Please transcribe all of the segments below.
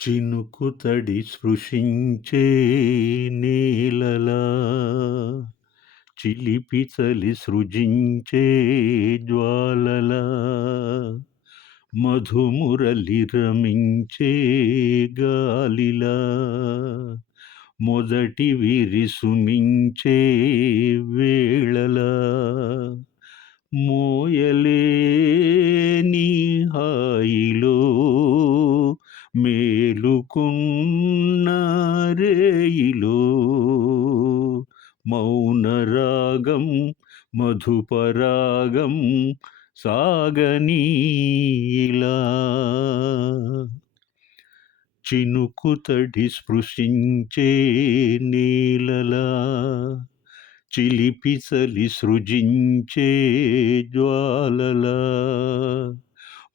చినుకు తడి స్పృశించే నేలలా చిలిపి చలి సృజించే జ్వాలలా మధుమురలి రమించే గాలిలా మొదటి విరిసుమించే వేళలా మోయలేని హాయిలో మేలుకున్న రేయిలో మౌనరాగం మధుపరాగం సాగనీలా చినుకు తడి స్పృశించే నీలలా చిలిపి చలి సృజించే జ్వాలలా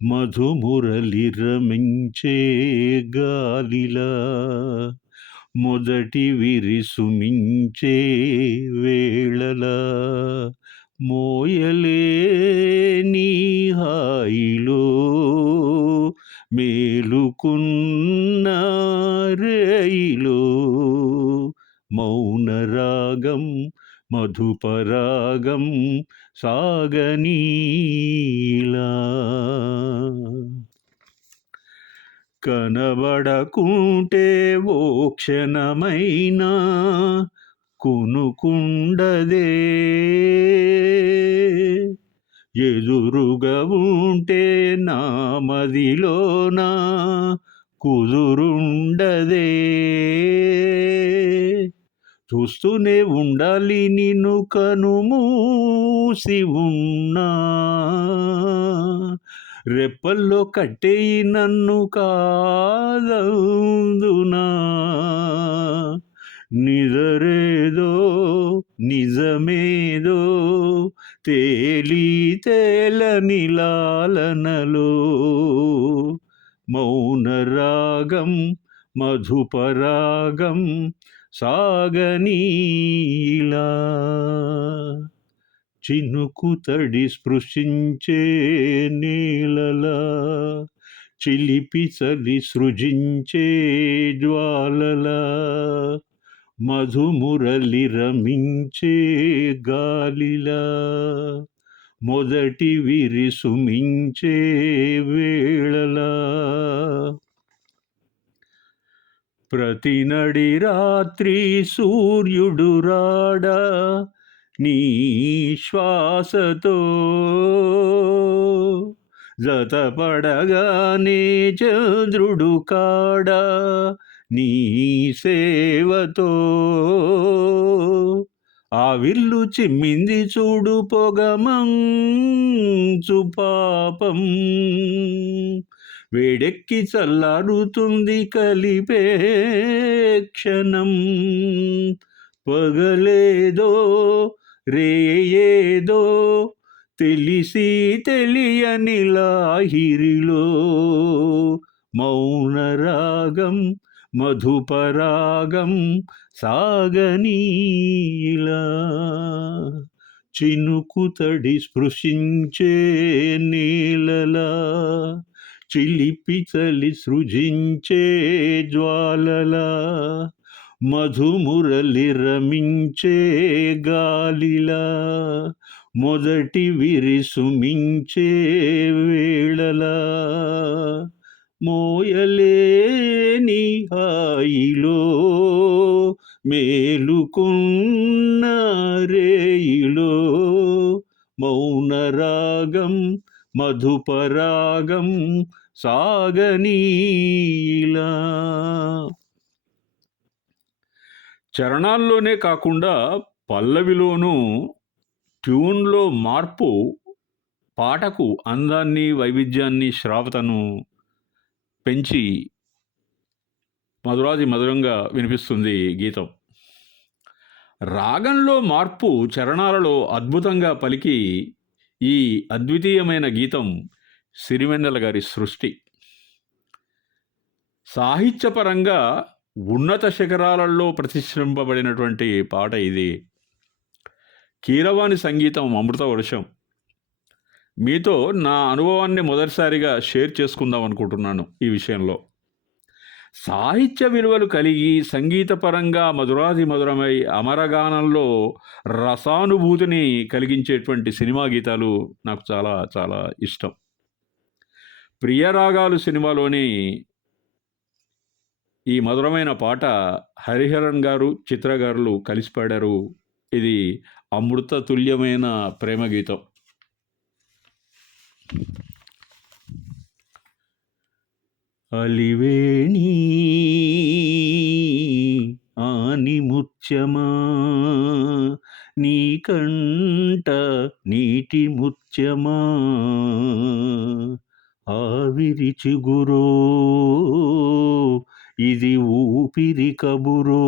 మధుమురలి రమించే గాలిలా మొదటి విరిసుమించే వేళలా మోయలేని హాయిలో మేలుకున్న రేయిలో మౌనరాగం మధుపరాగం సాగనీలా కనబడకుంటే ఓ క్షణమైనా కునుకుండదే ఎదురుగా ఉంటే నా మదిలోన కుదురుండదే చూస్తూనే ఉండాలి నిన్ను కనుమూసి ఉన్నా రెప్పల్లో కట్టేయి నన్ను కాదందునా నిజరేదో నిజమేదో తేలి తేలని లాలనలో మౌనరాగం మధుపరాగం సాగనీలా చినుకు తడి స్పృశించే నీలలా చిలిపి చలి సృజించే జ్వాలలా మధుమురలి రమించే గాలిలా మొదటి విరిసుమించే వేళలా ప్రతి నడి రాత్రి సూర్యుడు రాడా నీ శ్వాసతో జతపడగానే చంద్రుడు కాడా నీ సేవతో ఆ విల్లు చిమ్మింది చూడు పొగమంచు పాపం వేడెక్కి చల్లారుతుంది కలిపే క్షణం పగలేదో రేయేదో తెలిసి తెలియని లాహిరిలో మౌనరాగం మధుపరాగం సాగనీలా చినుకు తడి స్పృశించే నీలలా చిలిపి చలి సృజించే జ్వాలలా మధుమురలి రమించే గాలిలా మొదటి విరిసుమించే వేళలా మోయలేని హాయిలో మేలుకున్న రేయిలో మౌనరాగం మధుపరాగం సాగనీలా చరణాల్లోనే కాకుండా పల్లవిలోనూ ట్యూన్లో మార్పు పాటకు అందాన్ని వైవిధ్యాన్ని శ్రావ్యతను పెంచి మధురాది మధురంగా వినిపిస్తుంది గీతం. రాగంలో మార్పు చరణాలలో అద్భుతంగా పలికి ఈ అద్వితీయమైన గీతం సిరివెన్నెల గారి సృష్టి. సాహిత్యపరంగా ఉన్నత శిఖరాలలో ప్రతిష్ఠింపబడినటువంటి పాట ఇది. కీరవాణి సంగీతం అమృత వర్షం. మీతో నా అనుభవాన్ని మొదటిసారిగా షేర్ చేసుకుందాం అనుకుంటున్నాను ఈ విషయంలో. సాహిత్య విలువలు కలిగి సంగీతపరంగా మధురాది మధురమై అమరగానంలో రసానుభూతిని కలిగించేటువంటి సినిమా గీతాలు నాకు చాలా చాలా ఇష్టం. ప్రియరాగాలు సినిమాలోని ఈ మధురమైన పాట హరిహరన్ గారు, చిత్ర గారులు కలిసి పాడారు. ఇది అమృత తుల్యమైన ప్రేమ గీతం. అలివేణి ఆని ముత్యమా నీకంట నీటి ముత్యమా ఆవిరి చిగురో ఇది ఊపిరి కబురో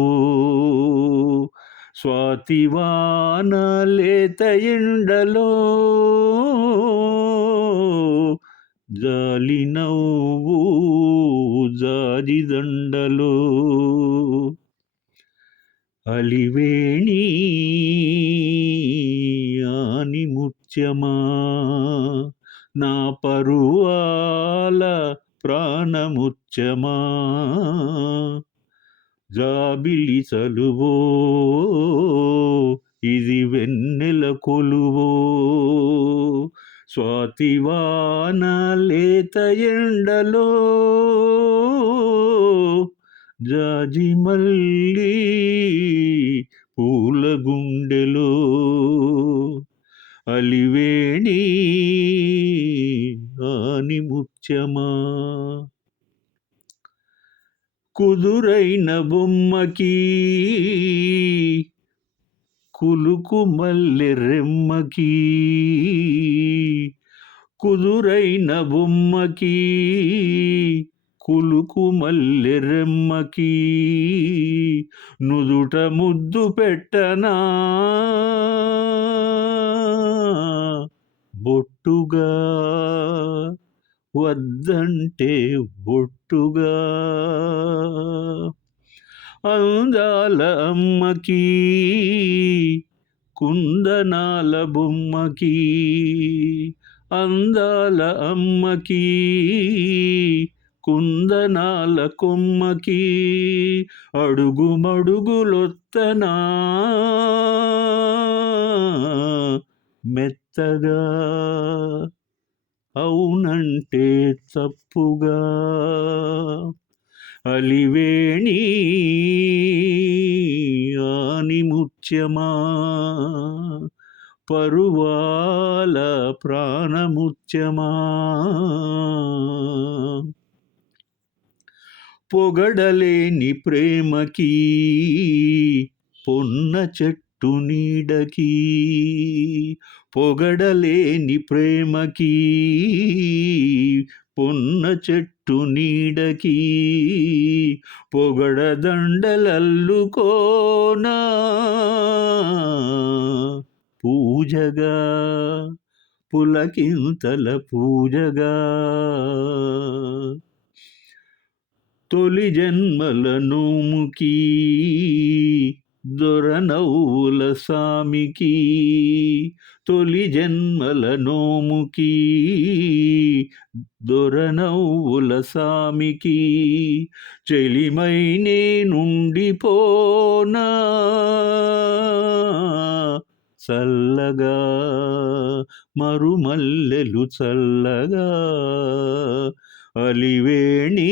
స్వాతివాన లేత ఎండలో జాలి నవ్వు జాజి దండలో అలివేణి ఆని ముత్యమా నా పరువాల ప్రాణముత్యమా జాబిలి చలువో ఇది వెన్నెల కొలువో స్వాతివాన లేత ఎండలో జాజి మల్లి పూల గుండెలో అలివేణి ఆని ముత్యమా కుదురైన బొమ్మకి కులుకు మల్లె రెమ్మకి కుదురైన బొమ్మకి కులుకు మల్లె రెమ్మకి నుదుట ముద్దు పెట్టనా బొట్టుగా వద్దంటే బొట్టుగా అందాల అమ్మకి కుందనాల బొమ్మకి అందాల అమ్మకి కుందనాల కొమ్మకి అడుగు మడుగులొత్తనా మెత్తగా అవునంటే తప్పుగా అలివేణి ఆని ముత్యమా పరువాల ప్రాణముత్యమా పొగడలేని ప్రేమకి పొన్న చెట్టు నీడకి పొగడలేని ప్రేమకి పొన్న చెట్టు నీడకి పొగడదండలల్లుకోనా పూజగా పులకింతల పూజగా తొలి జన్మల నోముకి దొరనవ్వుల సామికి తొలి జన్మల నోముకి దొరనవ్వుల సామికి చెలిమై నేనుండిపోనా చల్లగా మరుమల్లెలు చల్లగా అలివేణి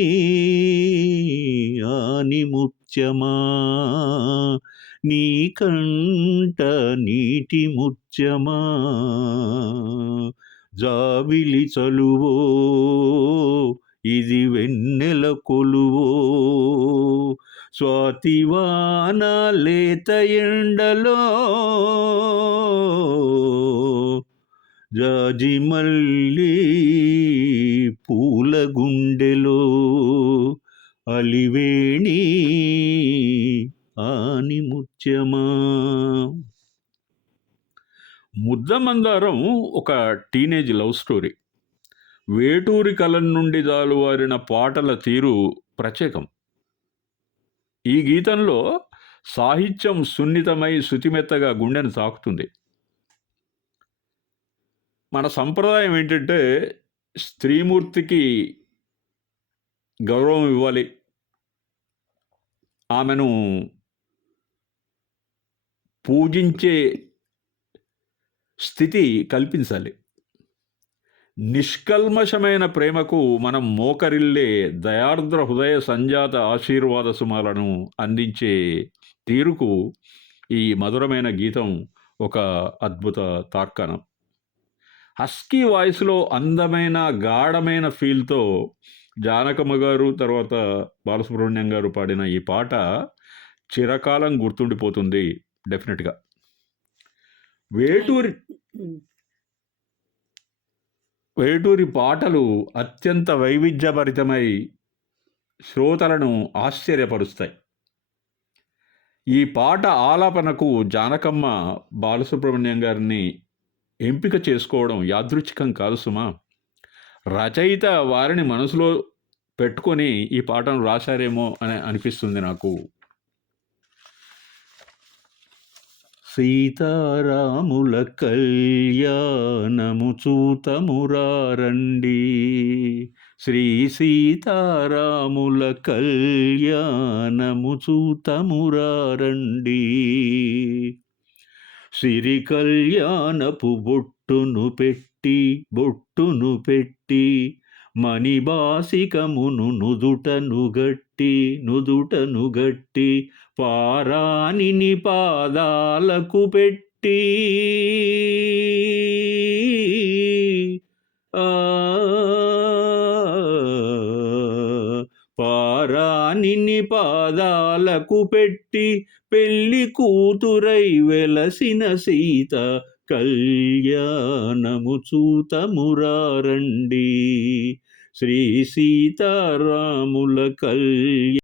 ఆని ముత్యమా నీకంట నీటి ముత్యమా జాబిలి చలువో ఇది వెన్నెల కొలువో స్వాతివాన లేత ఎండలో జాజి మల్లి పూల గుండెలో అలివేణి ఆని ముత్యమా. ముద్దమందారం ఒక టీనేజ్ లవ్ స్టోరీ. వేటూరి కలం నుండి జాలువారిన పాటల తీరు ప్రత్యేకం. ఈ గీతంలో సాహిత్యం సున్నితమై శృతిమెత్తగా గుండెను తాకుతుంది. మన సంప్రదాయం ఏంటంటే స్త్రీమూర్తికి గౌరవం ఇవ్వాలి, ఆమెను పూజించే స్థితి కల్పించాలి. నిష్కల్మషమైన ప్రేమకు మనం మోకరిల్లే దయార్ద్ర హృదయ సంజాత ఆశీర్వాద సుమాలను అందించే తీరుకు ఈ మధురమైన గీతం ఒక అద్భుత తార్కాణం. హస్కీ వాయిస్లో అందమైన గాఢమైన ఫీల్తో జానకమ్మ గారు తర్వాత బాలసుబ్రహ్మణ్యం గారు పాడిన ఈ పాట చిరకాలం గుర్తుండిపోతుంది డెఫినెట్గా. వేటూరి వేటూరి పాటలు అత్యంత వైవిధ్యభరితమై శ్రోతలను ఆశ్చర్యపరుస్తాయి. ఈ పాట ఆలాపనకు జానకమ్మ బాలసుబ్రహ్మణ్యం గారిని ఎంపిక చేసుకోవడం యాదృచ్ఛికం కాదు సుమా. రచయిత వారిని మనసులో పెట్టుకొని ఈ పాటను రాశారేమో అని అనిపిస్తుంది నాకు. సీతారాముల కళ్యాణము చూతమురారండి, శ్రీ సీతారాముల కళ్యాణము చూతమురారండి, సిరి కళ్యాణపు బొట్టును పెట్టి మణిబాసికమును నుదుటను గట్టి పారాణిని పాదాలకు పెట్టి పారాణిని పాదాలకు పెట్టి పెళ్లి కూతురై వెలసిన సీత కళ్యాణము చూతమురారండి, శ్రీ సీతారాముల కళ్యాణ